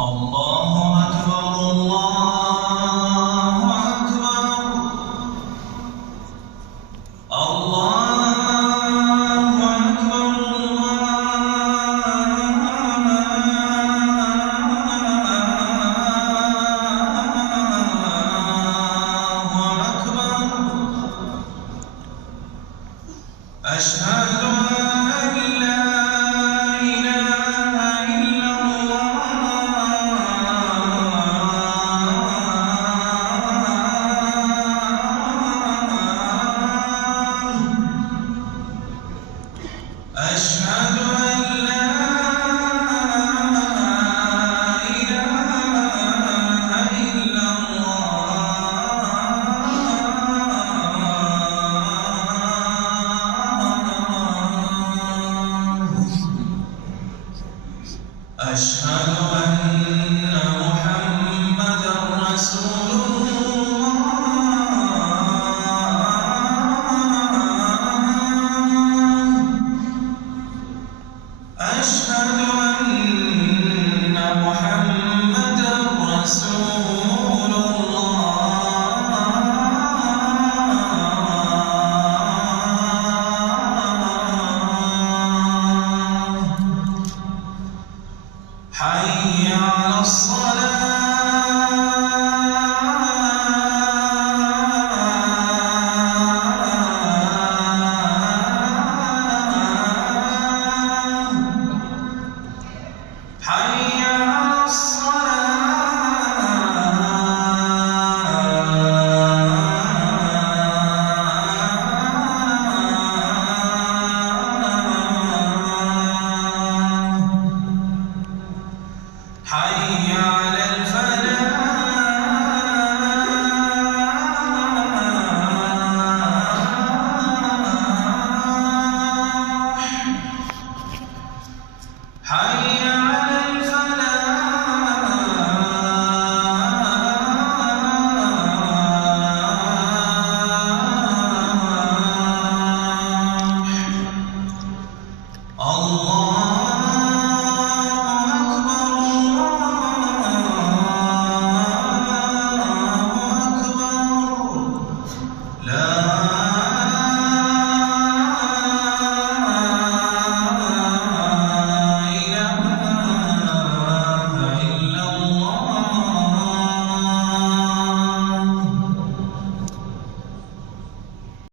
الله أكبر الله أكبر الله أكبر الله أكبر أشهد أن لا إله إلا أشهد أن لا إله إلا الله أشهد أن محمدًا رسول أشهد أن محمدًا رسول حي على حي على حي على الفلاح حي